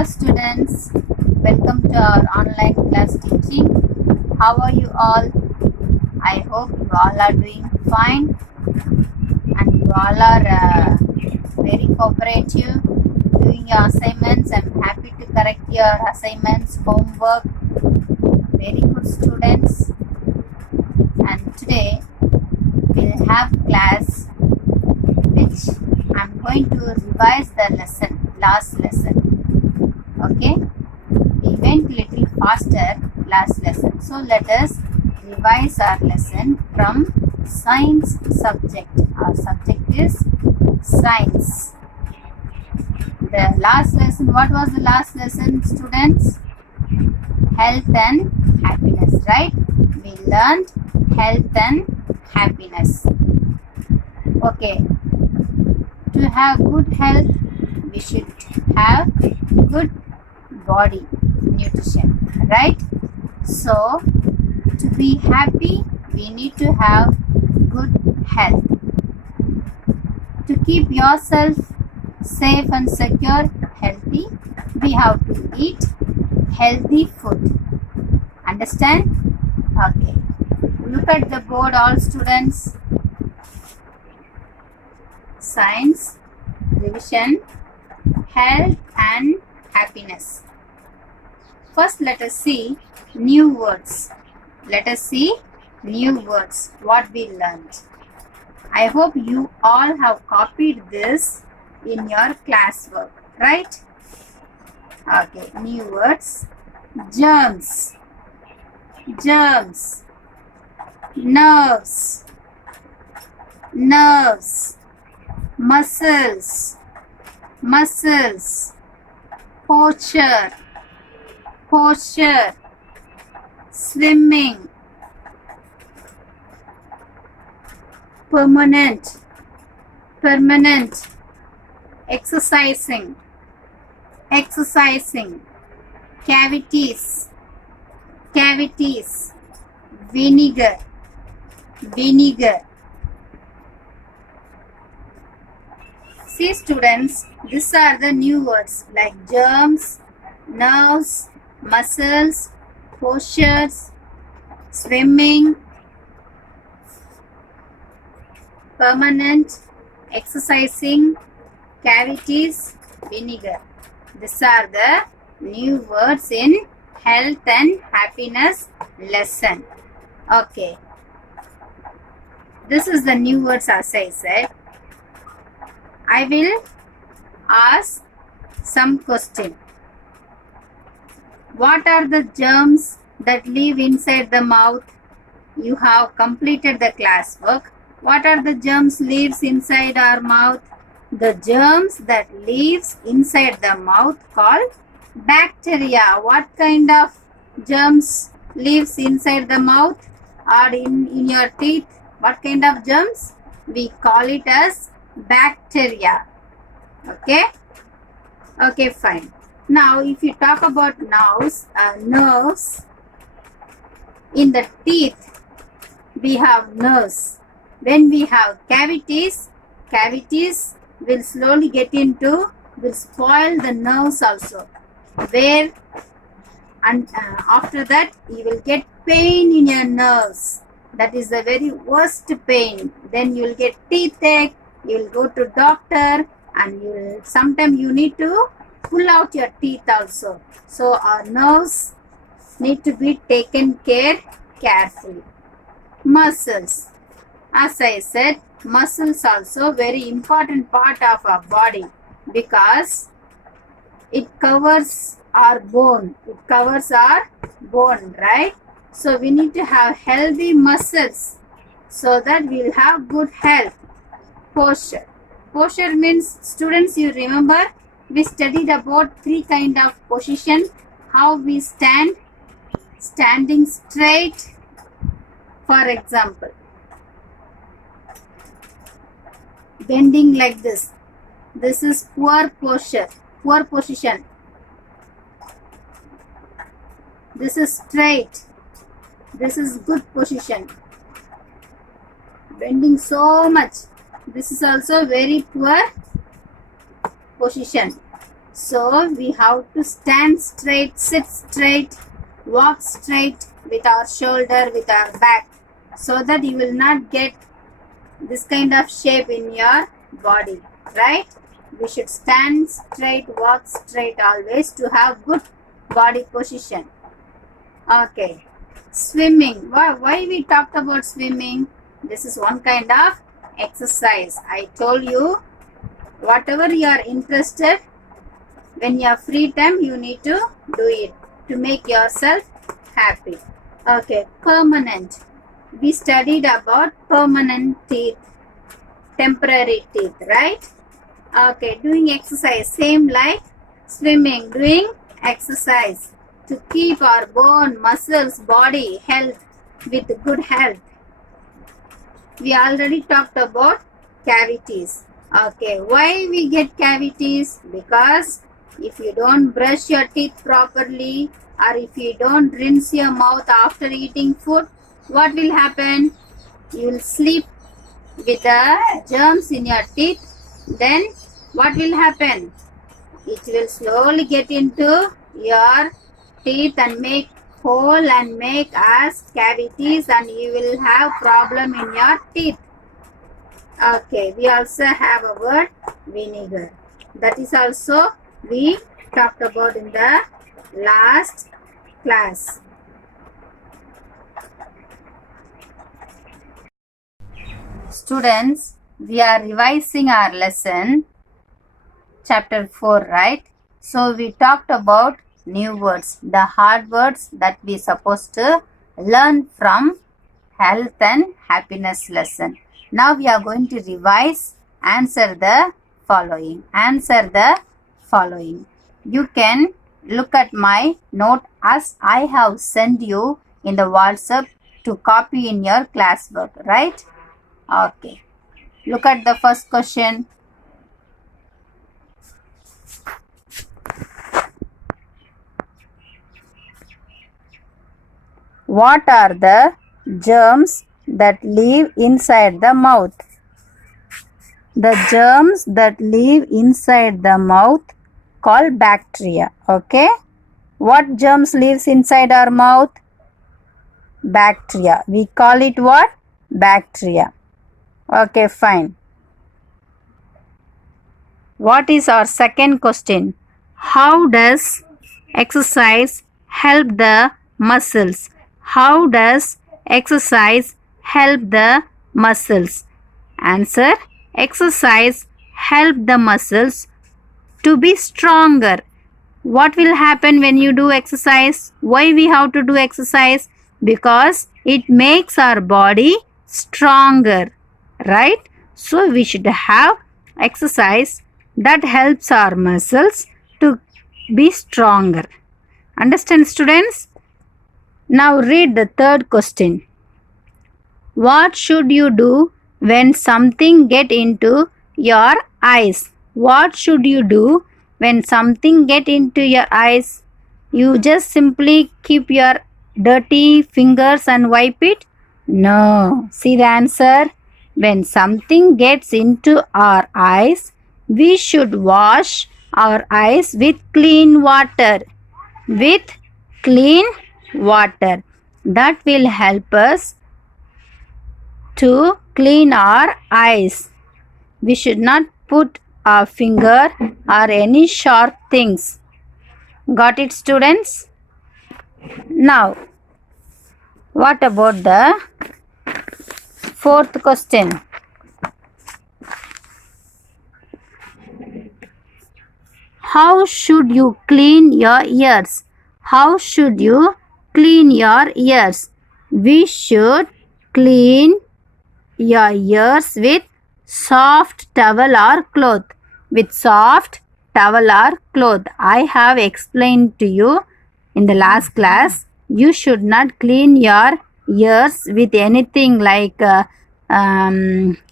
Hello students, welcome to our online class teaching. How are you all? I hope you all are doing fine and you all are very cooperative doing your assignments. I'm happy to correct your assignments, homework. Very good students. And today we'll have class which I'm going to revise the lesson, last lesson. Okay, we went little faster last lesson, so let us revise our lesson from science subject. Our subject is science. The last lesson, what was the last lesson, students? Health and happiness, right? We learned health and happiness. Okay, to have good health we should have good body nutrition, right? So to be happy we need to have good health. To keep yourself safe and secure, healthy, we have to eat healthy food. Understand? Okay, look at the board, all students. Science revision, health and happiness. First, let us see new words. Let us see new words, what we learned. I hope you all have copied this in your classwork, right? Okay, new words. Germs, germs, nerves, nerves, muscles, muscles, posture, posture, swimming, permanent, permanent, exercising, exercising, cavities, cavities, vinegar, vinegar. See students, these are the new words like germs, nerves, muscles, postures, swimming, permanent, exercising, cavities, vinegar. These are the new words in health and happiness lesson. Okay. This is the new words as I said. I will ask some question. What are the germs that live inside the mouth? You have completed the classwork. What are the germs lives inside our mouth? The germs that lives inside the mouth called bacteria. What kind of germs lives inside the mouth or in your teeth? What kind of germs? We call it as bacteria. Okay? Okay, fine. Now, if you talk about nerves, in the teeth, we have nerves. When we have cavities, cavities will slowly get into, will spoil the nerves also. Where, and after that, you will get pain in your nerves. That is the very worst pain. Then you will get toothache. You will go to doctor and you will, sometimes you need to pull out your teeth also. So our nerves need to be taken care carefully. Muscles. As I said, muscles also very important part of our body because it covers our bone. It covers our bone, right? So we need to have healthy muscles so that we will have good health. Posture. Posture means, students, you remember we studied about three kind of position. How we stand. Standing straight, for example. Bending like this. This is poor posture, poor position. This is straight. This is good position. Bending so much. This is also very poor position. So we have to stand straight, sit straight, walk straight with our shoulder, with our back, so that you will not get this kind of shape in your body, right? We should stand straight, walk straight always to have good body position. Okay. Swimming. Why we talked about swimming? This is one kind of exercise. I told you, whatever you are interested, when you have free time, you need to do it to make yourself happy. Okay. Permanent. We studied about permanent teeth, temporary teeth, right? Okay. Doing exercise, same like swimming, doing exercise to keep our bone, muscles, body, health with good health. We already talked about cavities. Okay, why we get cavities? Because if you don't brush your teeth properly, or if you don't rinse your mouth after eating food, what will happen? You will sleep with the germs in your teeth. Then what will happen? It will slowly get into your teeth and make hole and make as cavities, and you will have problem in your teeth. Okay, we also have a word vinegar. That is also we talked about in the last class. Students, we are revising our lesson chapter 4, right? So we talked about new words, the hard words that we supposed to learn from health and happiness lesson. Now we are going to revise, answer the following. You can look at my note as I have sent you in the WhatsApp to copy in your classwork, right? Okay. Look at the first question. What are the germs that live inside the mouth? The germs that live inside the mouth called bacteria. Okay. What germs lives inside our mouth? Bacteria. We call it what? Bacteria. Okay, fine. What is our second question? How does exercise help the muscles? How does exercise help the muscles? Answer. Exercise help the muscles to be stronger. What will happen when you do exercise? Why we have to do exercise? Because it makes our body stronger, right? So we should have exercise that helps our muscles to be stronger. Understand, students? Now read the third question. What should you do when something get into your eyes? What should you do when something get into your eyes? You just simply keep your dirty fingers and wipe it? No. See the answer? When something gets into our eyes, we should wash our eyes with clean water. With clean water. That will help us to clean our eyes. We should not put our finger or any sharp things. Got it, students? Now, what about the fourth question? How should you clean your ears? How should you clean your ears? We should clean your ears with soft towel or cloth. With soft towel or cloth. I have explained to you in the last class. You should not clean your ears with anything like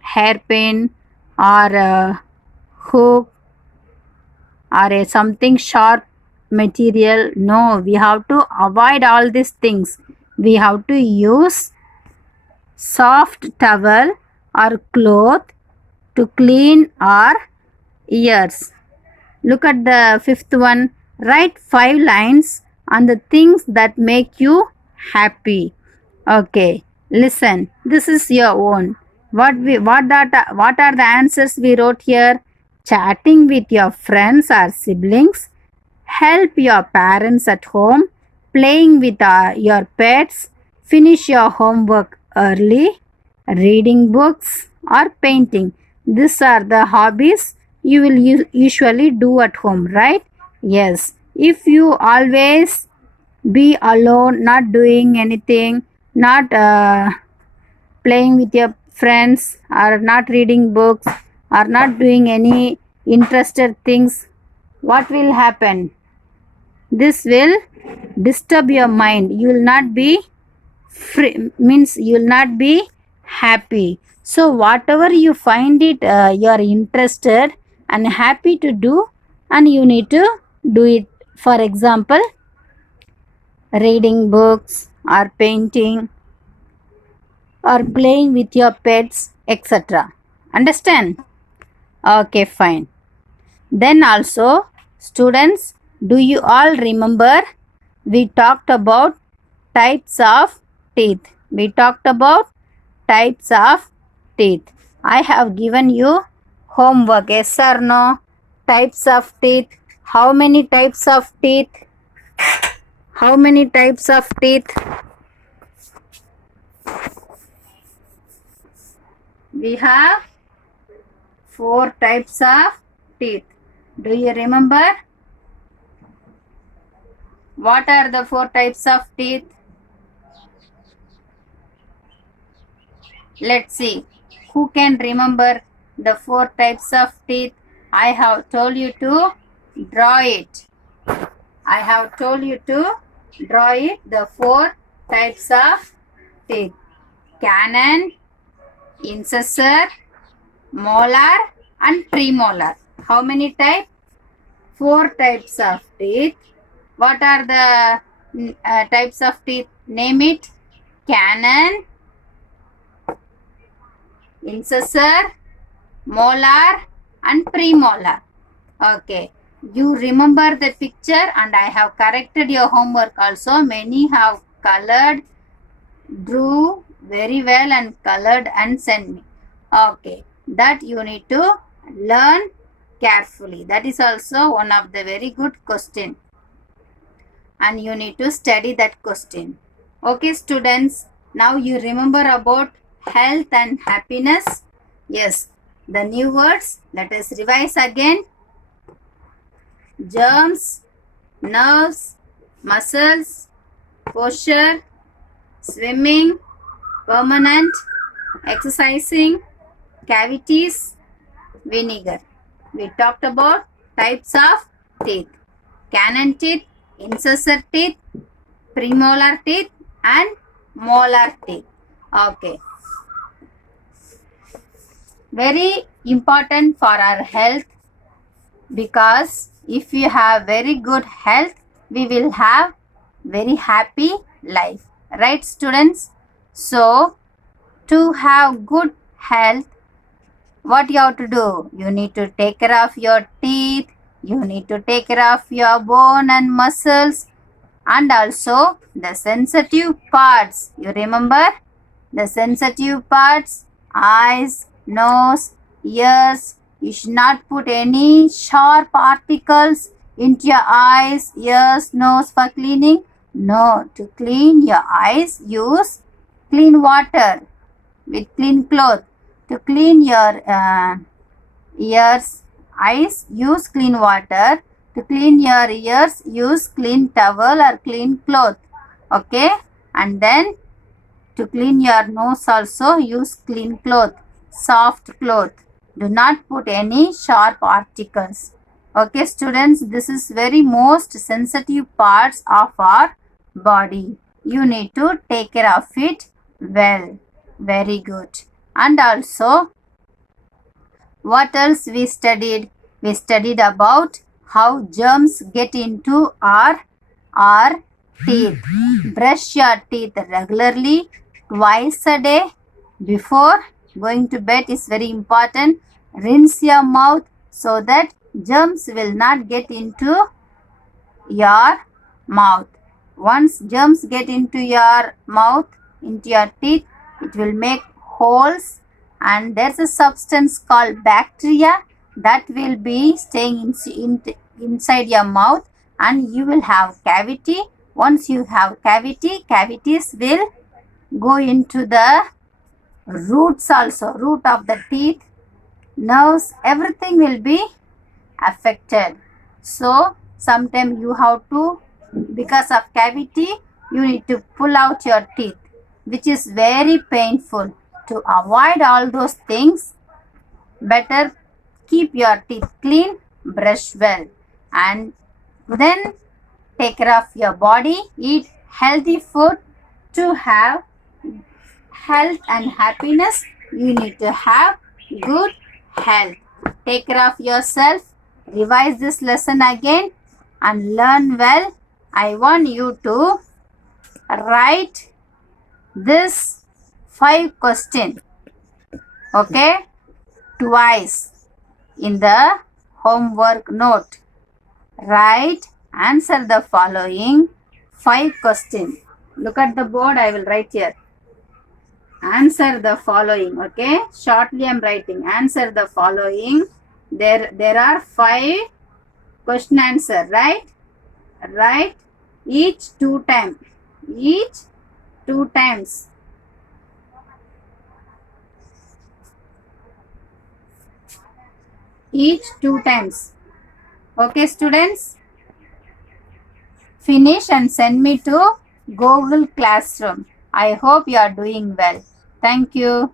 hairpin or hook or something sharp material. No, we have to avoid all these things. We have to use soft towel or cloth to clean our ears. Look at the fifth one. Write 5 lines on the things that make you happy. Okay, listen. This is your own. What are the answers we wrote here? Chatting with your friends or siblings, help your parents at home, playing with your pets, finish your homework early, reading books, or painting. These are the hobbies you will usually do at home, right? Yes. If you always be alone, not doing anything, not playing with your friends, or not reading books, or not doing any interested things, what will happen? This will disturb your mind. You will not be free, means you will not be happy. So whatever you find it, you are interested and happy to do, and you need to do it. For example, reading books or painting or playing with your pets, etc. Understand? Okay, fine. Then also, students, do you all remember we talked about types of teeth? We talked about types of teeth. I have given you homework, yes or no? Types of teeth. How many types of teeth? How many types of teeth? We have 4 types of teeth. Do you remember? What are the 4 types of teeth? Let's see. Who can remember the 4 types of teeth? I have told you to draw it. I have told you to draw it. The 4 types of teeth. Canine, incisor, molar and premolar. How many types? 4 types of teeth. What are the types of teeth? Name it. Canine, incisor, molar and premolar. Okay. You remember the picture, and I have corrected your homework also. Many have colored, drew very well and colored and sent me. Okay. That you need to learn carefully. That is also one of the very good question. And you need to study that question. Okay, students. Now you remember about health and happiness. Yes. The new words. Let us revise again. Germs, nerves, muscles, posture, swimming, permanent, exercising, cavities, vinegar. We talked about types of teeth. Canine teeth, incisor teeth, premolar teeth and molar teeth. Okay. Very important for our health, because if you have very good health, we will have very happy life. Right, students? So, to have good health, what you have to do? You need to take care of your teeth. You need to take care of your bone and muscles. And also the sensitive parts. You remember? The sensitive parts. Eyes, nose, ears. You should not put any sharp particles into your eyes, ears, nose for cleaning. No, to clean your eyes, use clean water with clean cloth. To clean your ears, eyes, use clean water. To clean your ears, use clean towel or clean cloth. Okay? And then to clean your nose also, use clean cloth, soft cloth. Do not put any sharp articles. Okay, students, this is very most sensitive parts of our body. You need to take care of it well. Very good. And also, what else we studied? We studied about how germs get into our teeth. Brush your teeth regularly, twice a day. Before going to bed is very important. Rinse your mouth so that germs will not get into your mouth. Once germs get into your mouth, into your teeth, it will make holes, and there's a substance called bacteria that will be staying inside your mouth, and you will have cavity. Once you have cavity, cavities will go into the roots also, root of the teeth, nerves, everything will be affected. So sometimes you have to, because of cavity, you need to pull out your teeth, which is very painful. To avoid all those things, better keep your teeth clean, brush well, and then take care of your body, eat healthy food. To have health and happiness, you need to have good health. Take care of yourself, revise this lesson again and learn well. I want you to write this 5 question, okay, twice in the homework note. Write, answer the following 5 questions. Look at the board, I will write here. Answer the following, okay? Shortly I'm writing. Answer the following. There are 5 question answer, right? Write each 2 times. Each 2 times. Each 2 times. Okay, students? Finish and send me to Google Classroom. I hope you are doing well. Thank you.